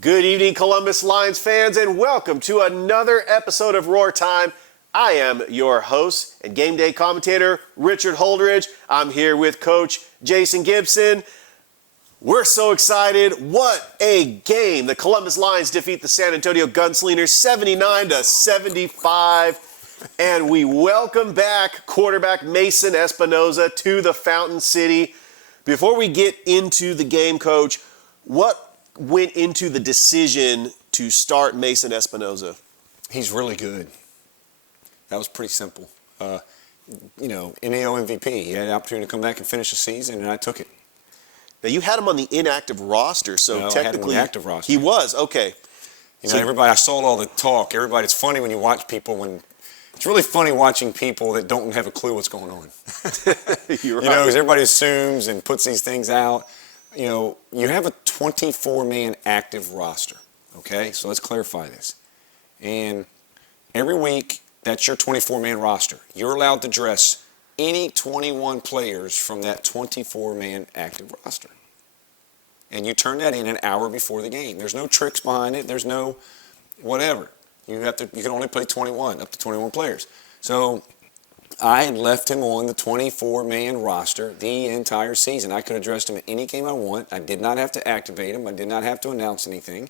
Good evening, Columbus Lions fans, and welcome to another episode of Roar Time. I am your host and game day commentator, Richard Holdridge. I'm here with Coach Jason Gibson. We're so excited. What a game. The Columbus Lions defeat the San Antonio Gunslingers 79-75. And we welcome back quarterback Mason Espinoza to the Fountain City. Before we get into the game, Coach, what went into the decision to start Mason Espinoza? He's really good. That was pretty simple. NAL MVP. He had the opportunity to come back and finish the season, and I took it. Now, you had him on the inactive roster, so No, technically... I had him on the active roster. He was, okay. Everybody, I saw all the talk. Everybody, it's funny when you watch people it's really funny watching people that don't have a clue what's going on. You're right. Because everybody assumes and puts these things out. You have a 24-man active roster, okay? So let's clarify this. And every week, that's your 24-man roster. You're allowed to dress any 21 players from that 24-man active roster. And you turn that in an hour before the game. There's no tricks behind it. There's no whatever. You can only play 21, up to 21 players. So I had left him on the 24-man roster the entire season. I could have dressed him at any game I want. I did not have to activate him. I did not have to announce anything.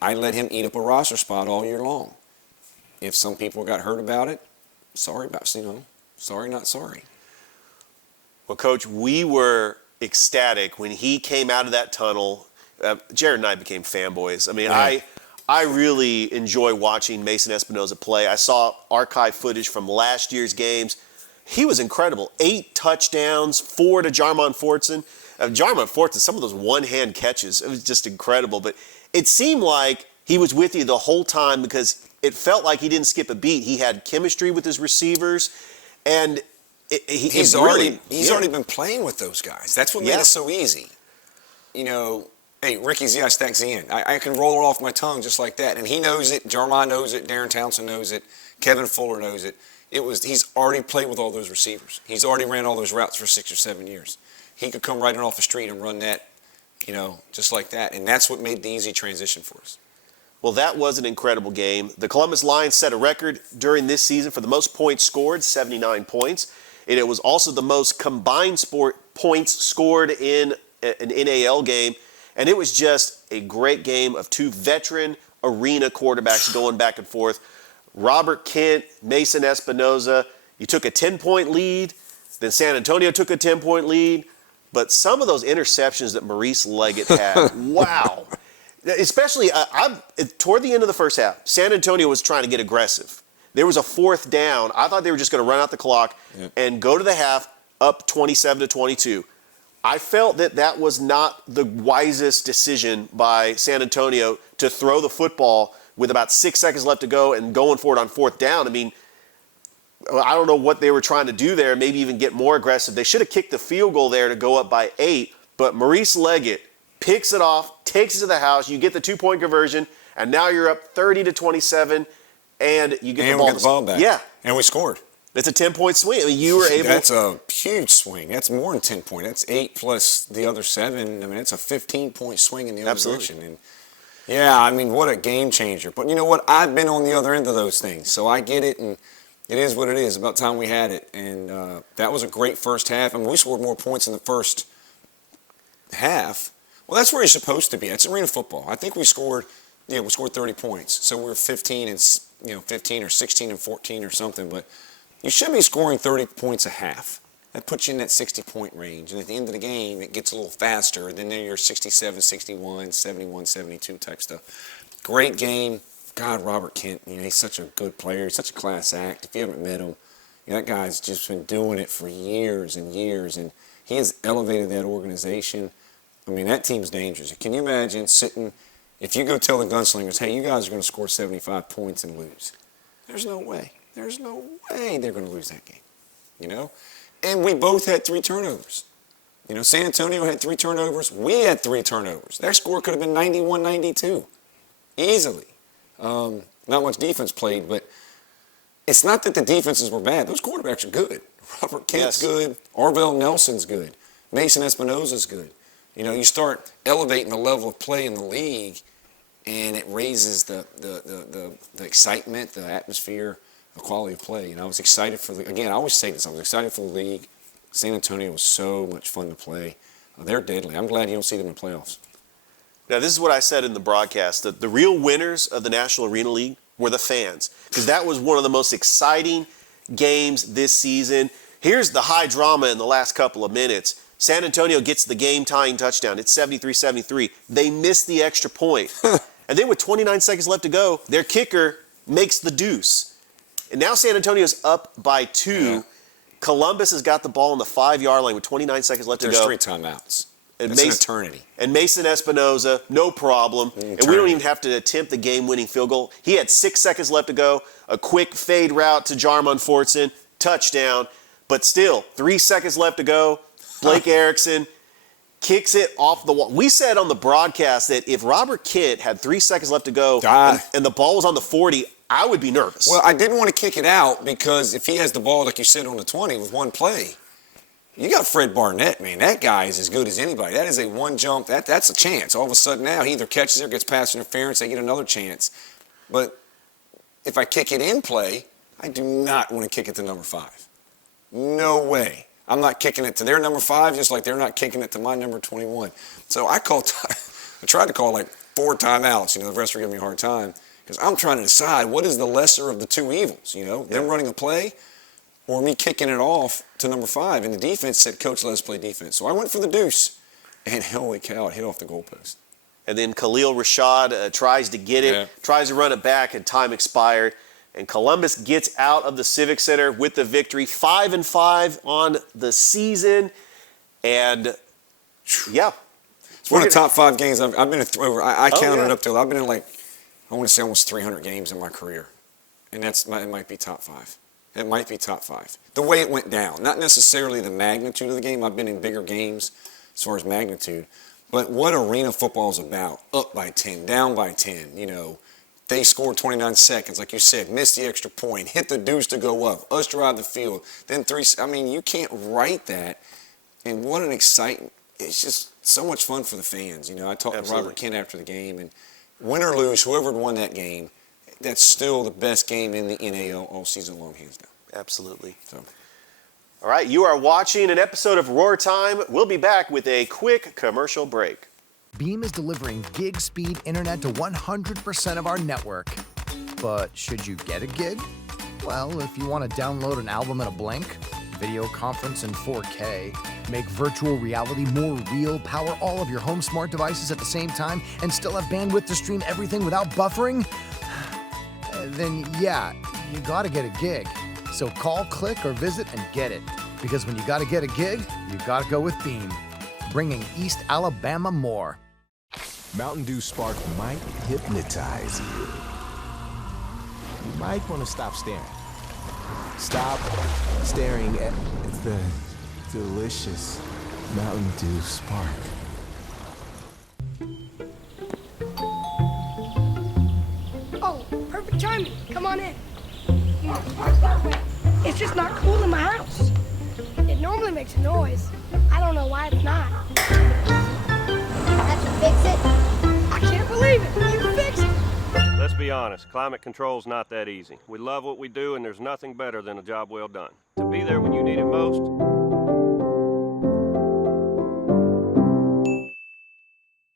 I let him eat up a roster spot all year long. If some people got hurt about it, sorry, not sorry. Well, Coach, we were ecstatic when he came out of that tunnel. Jared and I became fanboys. I mean, Yeah. I really enjoy watching Mason Espinoza play. I saw archive footage from last year's games. He was incredible. 8 touchdowns, 4 to Jarmon Fortson. Jarmon Fortson, some of those one-hand catches, it was just incredible. But it seemed like he was with you the whole time because it felt like he didn't skip a beat. He had chemistry with his receivers, and he's already been playing with those guys. That's what made it so easy. Hey, Ricky Z, I stack Z in. I can roll it off my tongue just like that. And he knows it. Jarmon knows it. Darren Townsend knows it. Kevin Fuller knows it. He's already played with all those receivers. He's already ran all those routes for 6 or 7 years. He could come right in off the street and run that, just like that. And that's what made the easy transition for us. Well, that was an incredible game. The Columbus Lions set a record during this season for the most points scored, 79 points. And it was also the most combined points scored in an NAL game. And it was just a great game of 2 veteran arena quarterbacks going back and forth. Robert Kent, Mason Espinoza. You took a 10-point lead. Then San Antonio took a 10-point lead. But some of those interceptions that Maurice Leggett had, wow. Especially toward the end of the first half, San Antonio was trying to get aggressive. There was a 4th down. I thought they were just going to run out the clock and go to the half up 27-22. I felt that was not the wisest decision by San Antonio to throw the football with about 6 seconds left to go and going for it on 4th down. I mean, I don't know what they were trying to do there, maybe even get more aggressive. They should have kicked the field goal there to go up by 8, but Maurice Leggett picks it off, takes it to the house, you get the 2-point conversion, and now you're up 30-27, and you get the ball back. Yeah. And we scored. It's a 10-point swing. I mean, you were able... That's a huge swing. That's more than 10 points. That's 8 plus the other 7. I mean, it's a 15-point swing in the other direction. And what a game changer. But you know what? I've been on the other end of those things, so I get it, and it is what it is. About time we had it. And that was a great first half. I mean, we scored more points in the first half. Well, that's where you're supposed to be. It's arena football. I think we scored 30 points. So we were 15 or 16 and 14 or something, but you should be scoring 30 points a half. That puts you in that 60-point range. And at the end of the game, it gets a little faster. Then you're 67, 61, 71, 72 type stuff. Great game. God, Robert Kent, he's such a good player. He's such a class act. If you haven't met him, that guy's just been doing it for years and years. And he has elevated that organization. I mean, that team's dangerous. Can you imagine if you go tell the Gunslingers, hey, you guys are going to score 75 points and lose. There's no way. There's no way they're going to lose that game, And we both had 3 turnovers. San Antonio had 3 turnovers. We had 3 turnovers. Their score could have been 91-92, easily. Not much defense played, but it's not that the defenses were bad. Those quarterbacks are good. Robert Kent's good. Arvell Nelson's good. Mason Espinoza's good. You start elevating the level of play in the league, and it raises the excitement, the atmosphere, the quality of play. I was excited for again, I always say this, I was excited for the league. San Antonio was so much fun to play. They're deadly. I'm glad you don't see them in the playoffs. Now, this is what I said in the broadcast, that the real winners of the National Arena League were the fans, because that was one of the most exciting games this season. Here's the high drama in the last couple of minutes. San Antonio gets the game-tying touchdown. It's 73-73. They miss the extra point. And then with 29 seconds left to go, their kicker makes the deuce. And now San Antonio's up by 2. Yeah. Columbus has got the ball on the 5-yard line with 29 seconds left to go. There's 3 timeouts. And It's an eternity. And Mason Espinoza, no problem. And we don't even have to attempt the game-winning field goal. He had 6 seconds left to go. A quick fade route to Jarmon Fortson, touchdown. But still, 3 seconds left to go. Blake Erickson kicks it off the wall. We said on the broadcast that if Robert Kent had 3 seconds left to go and the ball was on the 40, I would be nervous. Well, I didn't want to kick it out because if he has the ball, like you said, on the 20 with one play, you got Fred Barnett, man. That guy is as good as anybody. That is a one jump. That's a chance. All of a sudden now he either catches it or gets pass interference. They get another chance. But if I kick it in play, I do not want to kick it to number 5. No way. I'm not kicking it to their number 5 just like they're not kicking it to my number 21. So I tried to call like 4 timeouts. The refs were giving me a hard time. Because I'm trying to decide what is the lesser of the 2 evils, them running a play or me kicking it off to number 5. And the defense said, Coach, let us play defense. So I went for the deuce, and holy cow, it hit off the goalpost. And then Khalil Rashad tries to get it, tries to run it back, and time expired. And Columbus gets out of the Civic Center with the victory, 5-5 on the season. And, yeah. It's one of the top 5 games I've been in. I counted it up to, I've been in I want to say almost 300 games in my career. And it might be top 5. It might be top 5. The way it went down, not necessarily the magnitude of the game. I've been in bigger games as far as magnitude. But what arena football is about, up by 10, down by 10, They scored 29 seconds, like you said, missed the extra point, hit the deuce to go up, us drive the field, then 3. I mean, you can't write that. And what an excitement. It's just so much fun for the fans. I talked to Robert Kent after the game, and win or lose, whoever won that game, that's still the best game in the NAL all season long, hands down. Absolutely. So. All right, you are watching an episode of Roar Time. We'll be back with a quick commercial break. Beam is delivering gig speed internet to 100% of our network. But should you get a gig? Well, if you want to download an album in a blink, video conference in 4K, make virtual reality more real, power all of your home smart devices at the same time, and still have bandwidth to stream everything without buffering, then yeah, you gotta get a gig. So call, click, or visit and get it. Because when you gotta get a gig, you gotta go with Beam. Bringing East Alabama more. Mountain Dew Spark might hypnotize you. You might want to stop staring. Stop staring at the delicious Mountain Dew Spark. Oh, perfect timing. Come on in. It's just not cool in my house. It normally makes a noise. I don't know why it's not. That's fix it? I can't believe it. You fixed it. Let's be honest, climate control's not that easy. We love what we do, and there's nothing better than a job well done. To be there when you need it most.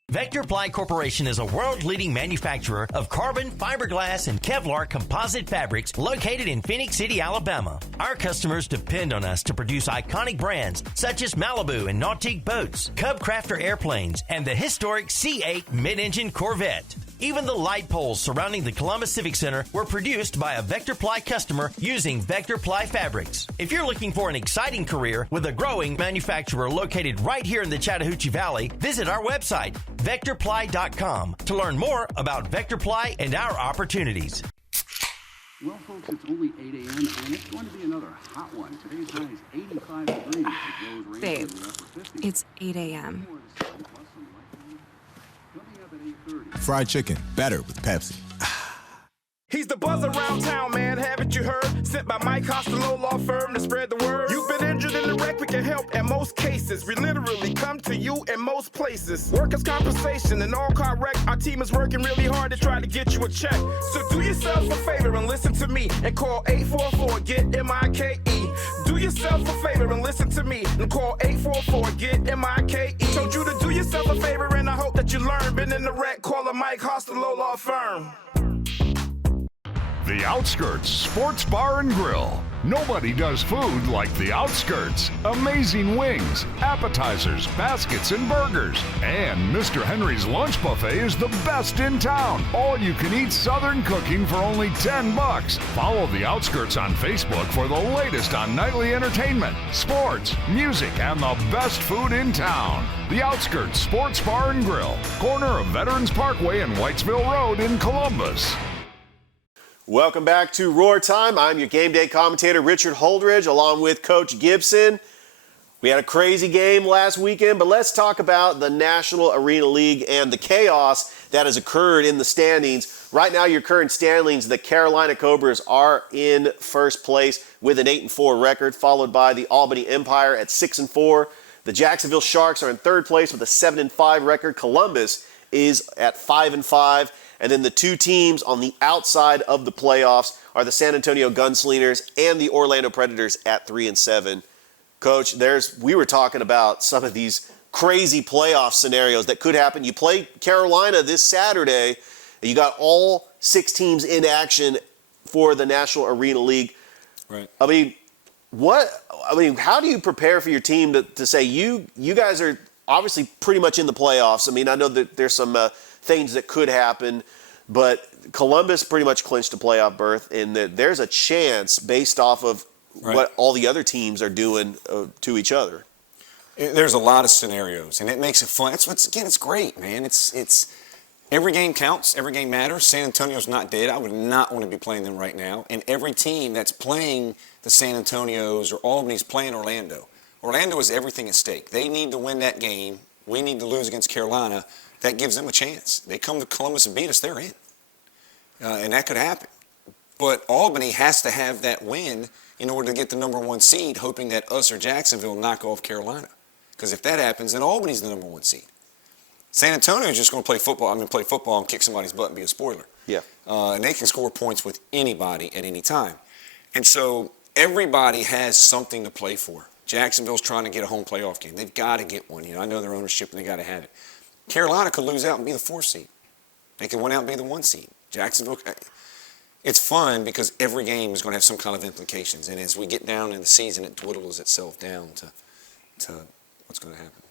Vector Ply Corporation is a world-leading manufacturer of carbon, fiberglass, and Kevlar composite fabrics located in Phoenix City, Alabama. Our customers depend on us to produce iconic brands such as Malibu and Nautique boats, Cub Crafter airplanes, and the historic C8 mid-engine Corvette. Even the light poles surrounding the Columbus Civic Center were produced by a Vector Ply customer using Vector Ply fabrics. If you're looking for an exciting career with a growing manufacturer located right here in the Chattahoochee Valley, visit our website, VectorPly.com, to learn more about Vector Ply and our opportunities. Well, folks, it's only 8 a.m. and it's going to be another hot one. Today's high is 85 degrees. Babe, it's 8 a.m. Fried chicken, better with Pepsi. He's the buzz around town, man, haven't you heard? Sent by Mike Costello Law Firm to spread the word. You've been injured in the wreck, we can help in most cases. We literally come to you in most most places. Workers' compensation and all car wreck. Our team is working really hard to try to get you a check. So do yourself a favor and listen to me and call 844-GET-MIKE. Do yourself a favor and listen to me and call 844-GET-MIKE. Told you to do yourself a favor and I hope that you learn. Been in the wreck, call a Mike Hostelo Law Firm. The Outskirts Sports Bar and Grill. Nobody does food like The Outskirts. Amazing wings, appetizers, baskets, and burgers. And Mr. Henry's Lunch Buffet is the best in town. All you can eat Southern cooking for only $10. Follow The Outskirts on Facebook for the latest on nightly entertainment, sports, music, and the best food in town. The Outskirts Sports Bar and Grill, corner of Veterans Parkway and Whitesville Road in Columbus. Welcome back to Roar Time. I'm your game day commentator, Richard Holdridge, along with Coach Gibson. We had a crazy game last weekend, but let's talk about the National Arena League and the chaos that has occurred in the standings. Right now, your current standings, the Carolina Cobras are in first place with an 8-4 record, followed by the Albany Empire at 6-4. The Jacksonville Sharks are in third place with a 7-5 record. Columbus is at 5-5. And then the two teams on the outside of the playoffs are the San Antonio Gunslingers and the Orlando Predators at 3-7. Coach, we were talking about some of these crazy playoff scenarios that could happen. You play Carolina this Saturday, and you got all 6 teams in action for the National Arena League. Right. I mean, how do you prepare for your team to say you guys are obviously pretty much in the playoffs? I mean, I know that there's some things that could happen, but Columbus pretty much clinched a playoff berth, and there's a chance based off of what all the other teams are doing to each other. There's a lot of scenarios, and it makes it fun. It's great, man. It's every game counts, every game matters. San Antonio's not dead. I would not want to be playing them right now. And every team that's playing the San Antonios or Albany's playing Orlando. Orlando has everything at stake. They need to win that game. We need to lose against Carolina. That gives them a chance. They come to Columbus and beat us, they're in. And that could happen. But Albany has to have that win in order to get the number 1 seed, hoping that us or Jacksonville knock off Carolina. Because if that happens, then Albany's the number 1 seed. San Antonio is just going to play football and kick somebody's butt and be a spoiler. Yeah. And they can score points with anybody at any time. And so everybody has something to play for. Jacksonville's trying to get a home playoff game. They've got to get one. I know their ownership and they got to have it. Carolina could lose out and be the 4th seed. They could win out and be the 1 seed. Jacksonville, it's fun because every game is going to have some kind of implications. And as we get down in the season, it dwindles itself down to what's going to happen.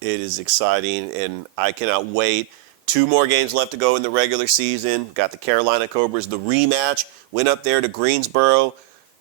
It is exciting, and I cannot wait. 2 more games left to go in the regular season. Got the Carolina Cobras, the rematch. Went up there to Greensboro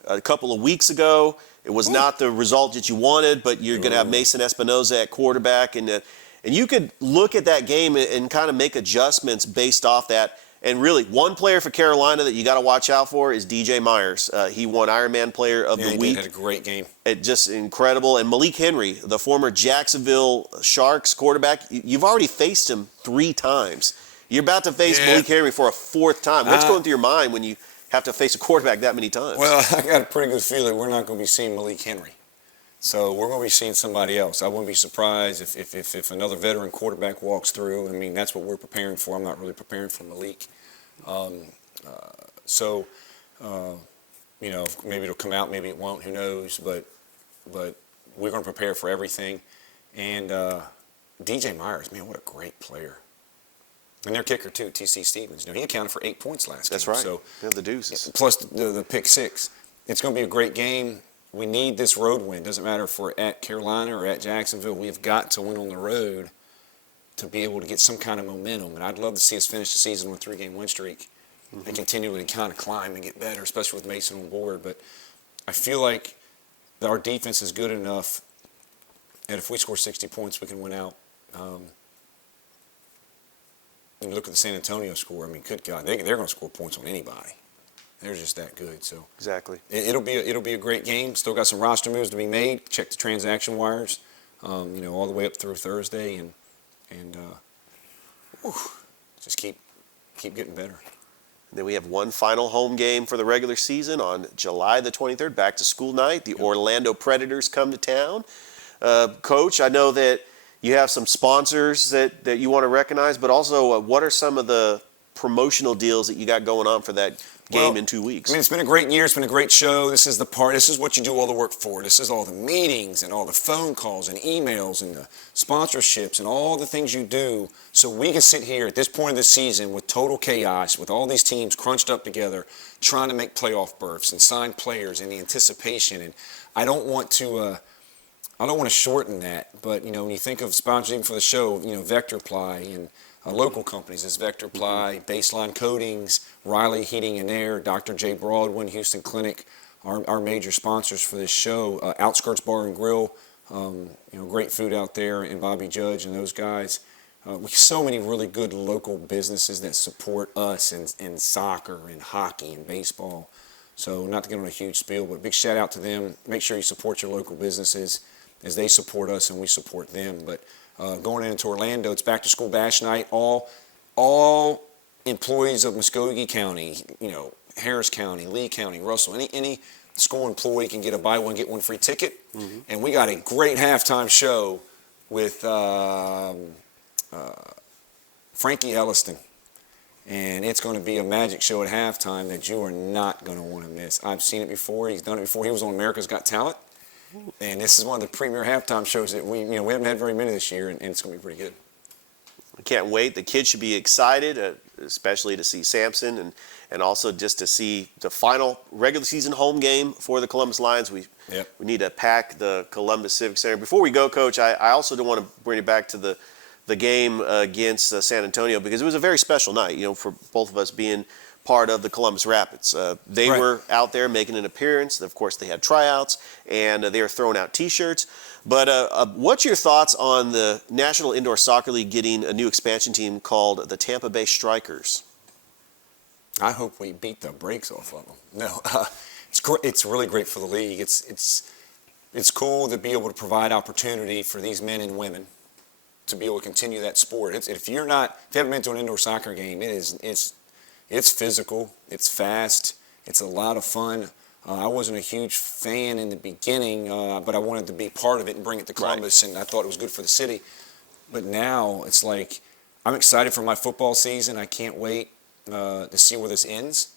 a couple of weeks ago. It was not the result that you wanted, but you're going to have Mason Espinoza at quarterback, and you could look at that game and kind of make adjustments based off that. And really, one player for Carolina that you got to watch out for is DJ Myers. He won Ironman Player of the Week. He had a great game. Just incredible. And Malik Henry, the former Jacksonville Sharks quarterback, you've already faced him 3 times. You're about to face Malik Henry for a 4th time. What's going through your mind when you have to face a quarterback that many times? Well, I got a pretty good feeling we're not going to be seeing Malik Henry. So we're going to be seeing somebody else. I wouldn't be surprised if another veteran quarterback walks through. I mean, that's what we're preparing for. I'm not really preparing for Malik. Maybe it'll come out, maybe it won't. Who knows? But we're going to prepare for everything. And DJ Myers, man, what a great player. And their kicker too, T.C. Stevens. He accounted for 8 points last game. That's right. So the deuces plus the pick 6. It's going to be a great game. We need this road win. Doesn't matter if we're at Carolina or at Jacksonville. We've got to win on the road to be able to get some kind of momentum. And I'd love to see us finish the season with a 3-game win streak and continually kind of climb and get better, especially with Mason on board. But I feel like that our defense is good enough that if we score 60 points, we can win out. And look at the San Antonio score. I mean, good God, they're going to score points on anybody. They're just that good. So exactly, it'll be a great game. Still got some roster moves to be made. Check the transaction wires, all the way up through Thursday, and just keep getting better. And then we have one final home game for the regular season on July the 23rd, back to school night. The Orlando Predators come to town. Coach, I know that you have some sponsors that you want to recognize, but also what are some of the promotional deals that you got going on for that game in 2 weeks? I mean, it's been a great year. It's been a great show. This is what you do all the work for. This is all the meetings and all the phone calls and emails and the sponsorships and all the things you do so we can sit here at this point of the season with total chaos, with all these teams crunched up together, trying to make playoff berths and sign players and the anticipation. And I don't want to shorten that, but, when you think of sponsoring for the show, Vector Ply and local companies, there's Vector Ply, Baseline Coatings, Riley Heating and Air, Dr. J. Broadwin, Houston Clinic, our major sponsors for this show. Outskirts Bar and Grill, great food out there, and Bobby Judge and those guys. So many really good local businesses that support us in soccer and hockey and baseball. So not to get on a huge spiel, but big shout out to them. Make sure you support your local businesses as they support us and we support them. But going into Orlando, it's back to school bash night. All employees of Muskogee County, Harris County, Lee County, Russell, any school employee can get a buy one get one free ticket. Mm-hmm. And we got a great halftime show with Frankie Elliston. And it's going to be a magic show at halftime that you are not going to want to miss. I've seen it before. He's done it before. He was on America's Got Talent. And this is one of the premier halftime shows that we haven't had very many this year, and it's going to be pretty good. I can't wait. The kids should be excited, especially to see Sampson and also just to see the final regular season home game for the Columbus Lions. We need to pack the Columbus Civic Center. Before we go, Coach, I also don't want to bring it back to the game against San Antonio because it was a very special night, for both of us being part of the Columbus Rapids. They were out there making an appearance. Of course, they had tryouts, and they were throwing out T-shirts. But what's your thoughts on the National Indoor Soccer League getting a new expansion team called the Tampa Bay Strikers? I hope we beat the brakes off of them. No, it's really great for the league. It's cool to be able to provide opportunity for these men and women to be able to continue that sport. If you haven't been to an indoor soccer game, it's physical, it's fast, it's a lot of fun. I wasn't a huge fan in the beginning, but I wanted to be part of it and bring it to Columbus, and I thought it was good for the city. But now it's like I'm excited for my football season. I can't wait to see where this ends.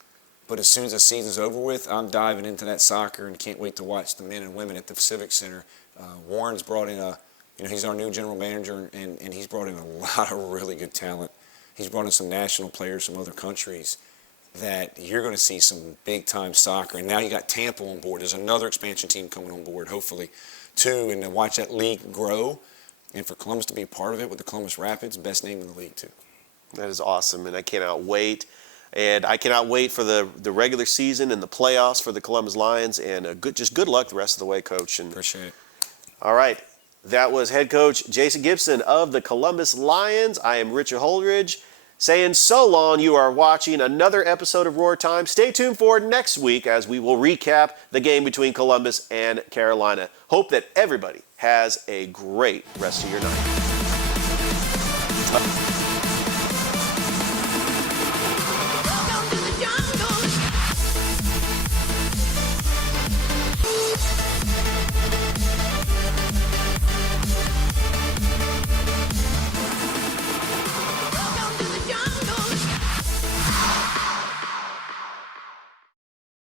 But as soon as the season's over with, I'm diving into that soccer and can't wait to watch the men and women at the Civic Center. Warren's brought in he's our new general manager, and he's brought in a lot of really good talent. He's brought in some national players from other countries that you're going to see some big-time soccer. And now you got Tampa on board. There's another expansion team coming on board, hopefully, too, and to watch that league grow. And for Columbus to be a part of it with the Columbus Rapids, best name in the league, too. That is awesome, and I cannot wait. And I cannot wait for the regular season and the playoffs for the Columbus Lions. And good luck the rest of the way, Coach. And appreciate it. All right. That was head coach Jason Gibson of the Columbus Lions. I am Richard Holdridge saying so long. You are watching another episode of Roar Time. Stay tuned for next week as we will recap the game between Columbus and Carolina. Hope that everybody has a great rest of your night.